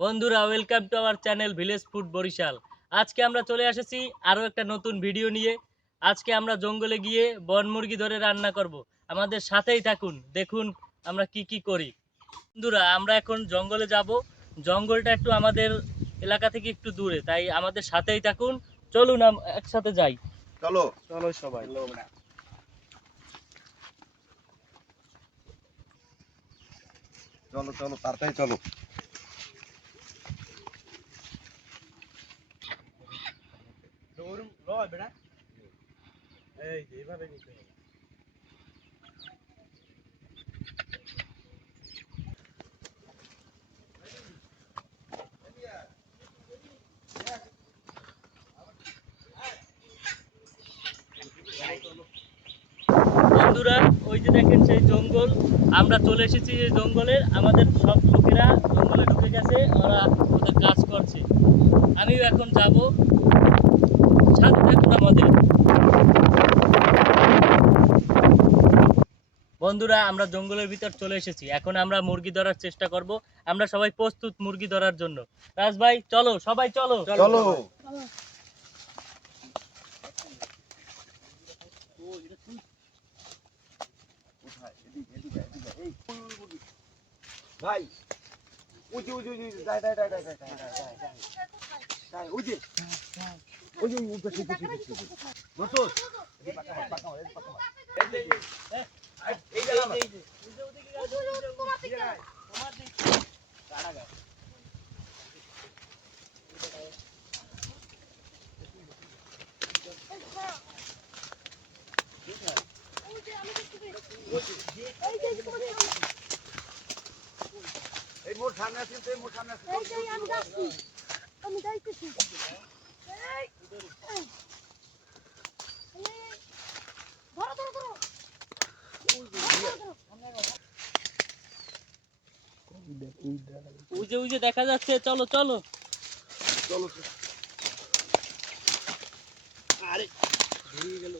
বন্ধুরা, welcome to our channel village food Barishal. আজকে আমরা চলে এসেছি আরও একটা নতুন ভিডিও নিয়ে। আজকে আমরা জঙ্গলে গিয়ে বন মুরগি ধরে রান্না করব। আমাদের সাথেই থাকুন, দেখুন আমরা কি কি করি। বন্ধুরা, আমরা এখন জঙ্গলে যাব। জঙ্গলটা একটু আমাদের এলাকা থেকে একটু দূরে, তাই আমাদের সাথেই থাকুন। চলুন একসাথে যাই। চলো চলো সবাই। চলো চলো তাড়াতাড়ি চলো। বন্ধুরা, ওই যে দেখেন সেই জঙ্গল। আমরা চলে এসেছি এই জঙ্গলের। আমাদের সব লোকেরা জঙ্গলে ঢুকে গেছে, ওরা ওদের কাজ করছে। আমিও এখন যাব, সাথে থাকুন আমাদের। বন্ধুরা, আমরা জঙ্গলের ভিতর চলে এসেছি। এখন আমরা মুরগি ধরার চেষ্টা করব। আমরা সবাই প্রস্তুত মুরগি ধরার জন্য। রাজ ভাই চলো, সবাই চলো চলো ভাই, উজি উজি উজি যাই যাই যাই যাই যাই যাই উজি উজি উজি উজি উজি নতুন এই পাকা পাকা পাকা এই গেলাম এই যে তোমার দিকে কাটা গা এই মোর সামনে আছে, এই মোর সামনে আছে, এই আমি যাচ্ছি, আমি যাইতেছি। এই ধরো ধরো ধরো ওই যে দেখা যাচ্ছে। চলো চলো চলো আরে ভেঙে গেল।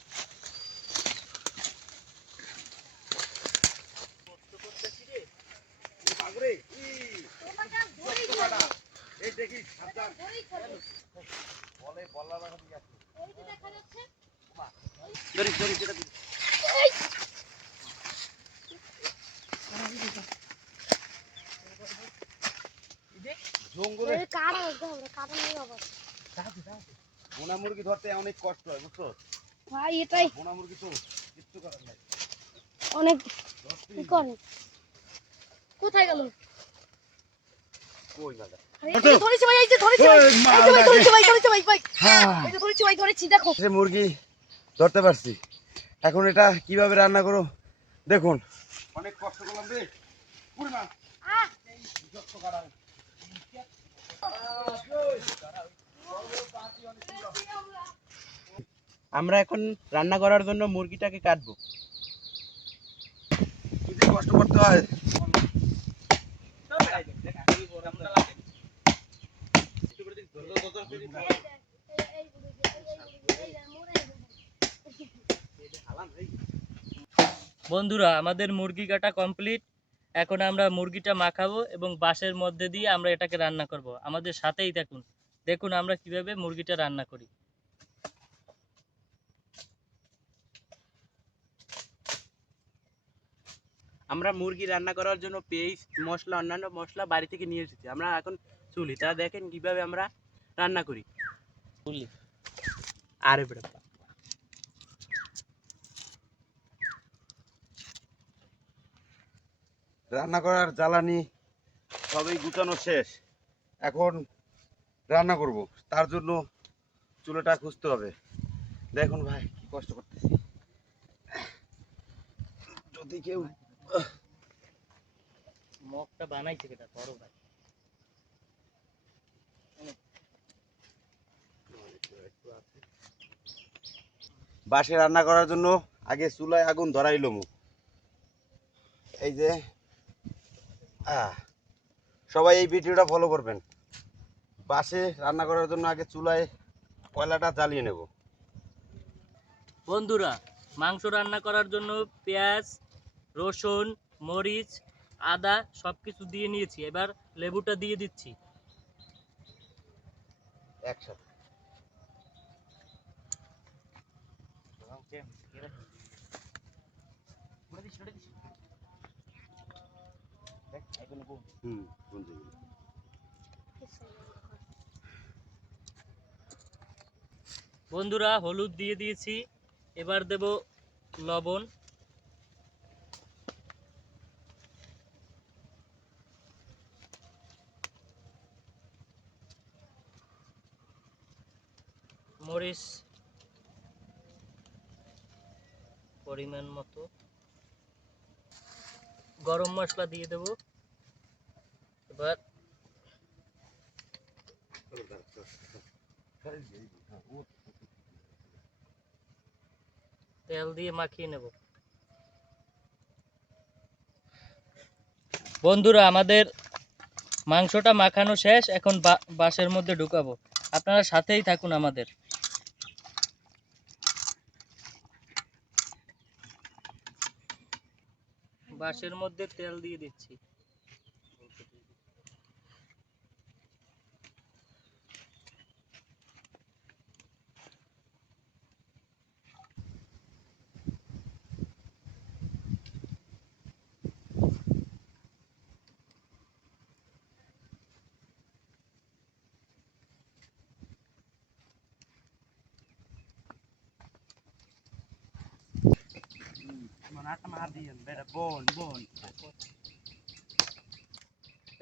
এই দেখি সাবধান বলে বলা লাগা দিয়ে আছে, এই যে দেখা যাচ্ছে ধরি ধরি যেটা জঙ্গলে কাটা হবে, কাটা নেই বাবা। বোনা মুরগি ধরতে অনেক কষ্ট হয়, বুঝছো ভাই? এটাই বোনা মুরগি তো কিচ্ছু করার নাই, অনেক কি করে। কোথায় গেল? কই লাগা ধরেছি ভাই, এই যে ধরেছি ভাই, এই যে ভাই ধরেছি ভাই, ধরেছি ভাই, ভাই এই যে ধরেছি ভাই, ধরেছি দেখো। সে মুরগি ধরতে পারছি। এখন এটা কিভাবে রান্না করো দেখুন। অনেক কষ্ট করলাম রে পুরি মা। আমরা এখন রান্না করার জন্য মুরগিটাকে কাটবো। কি যে কষ্ট করতে হয়। বন্ধুরা, আমাদের মুরগি কাটা কমপ্লিট। এখন আমরা মুরগিটা মাখাবো এবং বাঁশের মধ্যে দিয়ে আমরা এটাকে রান্না করব। আমাদের সাথেই থাকুন, দেখুন আমরা কিভাবে মুরগিটা রান্না করি। আমরা মুরগি রান্না করার জন্য পেস্ট মশলা অন্যান্য মশলা বাড়ি থেকে নিয়ে এসেছি। আমরা এখন চুলিটা দেখেন কিভাবে আমরা রান্না করি। বুঝলি? আরে বেটা, রান্না করার জ্বালানি সবই গুছানো শেষ। এখন রান্না করব, তার জন্য চুলাটা খুঁজতে হবে। দেখুন ভাই কি কষ্ট করতেছি। যদি কেউ মগটা বানাইছে কেটা বড় ভাই। বাসে রান্না করার জন্য আগে চুলায় আগুন ধরাইল মুখ। এই যে সবাই এই ভিডিওটা ফলো করবেন। বাসে রান্না করার জন্য আগে চুলায় কয়লাটা জ্বালিয়ে নেব। বন্ধুরা, মাংস রান্না করার জন্য পেঁয়াজ, রসুন, মরিচ, আদা সব কিছু দিয়ে নিয়েছি। এবার লেবুটা দিয়ে দিচ্ছি। একসাথে। হুম, বুঝতে পেরেছি। বন্ধুরা হলুদ দিয়ে দিয়েছি, এবার দেব লবণ, মরিচ পরিমাণ মতো, গরম মশলা দিয়ে দেব। এবার তেল দিয়ে মাখিয়ে নেব। বন্ধুরা আমাদের মাংসটা মাখানো শেষ, এখন বাঁশের মধ্যে ঢুকাবো। আপনারা সাথেই থাকুন আমাদের। বাঁশের মধ্যে তেল দিয়ে দিচ্ছি।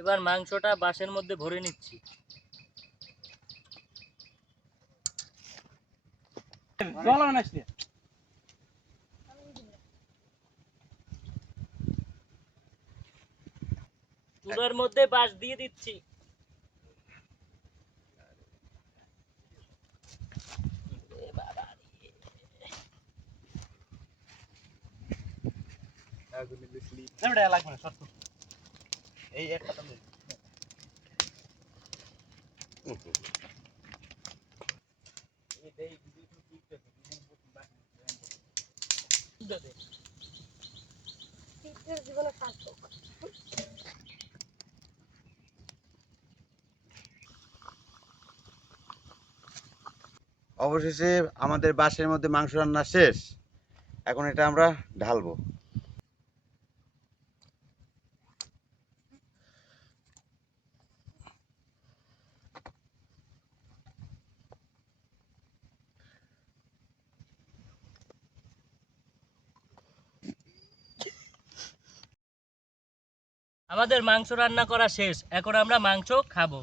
এবার মাংসটা বাঁশের মধ্যে ভরে নিচ্ছি। চুলার মধ্যে বাঁশ দিয়ে দিচ্ছি। এই একটা জীবনে সার্থক। অবশেষে আমাদের বাঁশের মধ্যে মাংস রান্না শেষ। এখন এটা আমরা ঢালবো। আমাদের মাংস রান্না করা শেষ, এখন আমরা মাংস খাবো।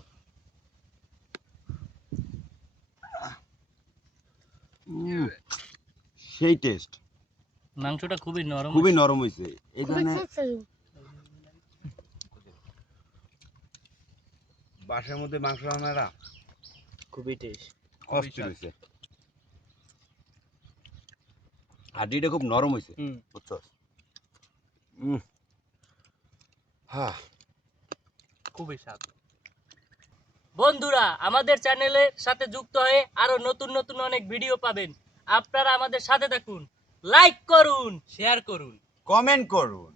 সেই টেস্ট, মাংসটা খুবই নরম, খুবই নরম হয়েছে। এই জন্য বাঁশের মধ্যে মাংস রান্নাটা খুবই টেস্ট। কষ্ট হয়েছে। হাড্ডিটা খুব নরম হয়েছে, বুঝছো? হ্যাঁ, খুবই স্বাদ। বন্ধুরা আমাদের চ্যানেলের সাথে যুক্ত হয়ে আরো নতুন নতুন অনেক ভিডিও পাবেন। আপনারা আমাদের সাথে থাকুন, লাইক করুন, শেয়ার করুন। কমেন্ট করুন।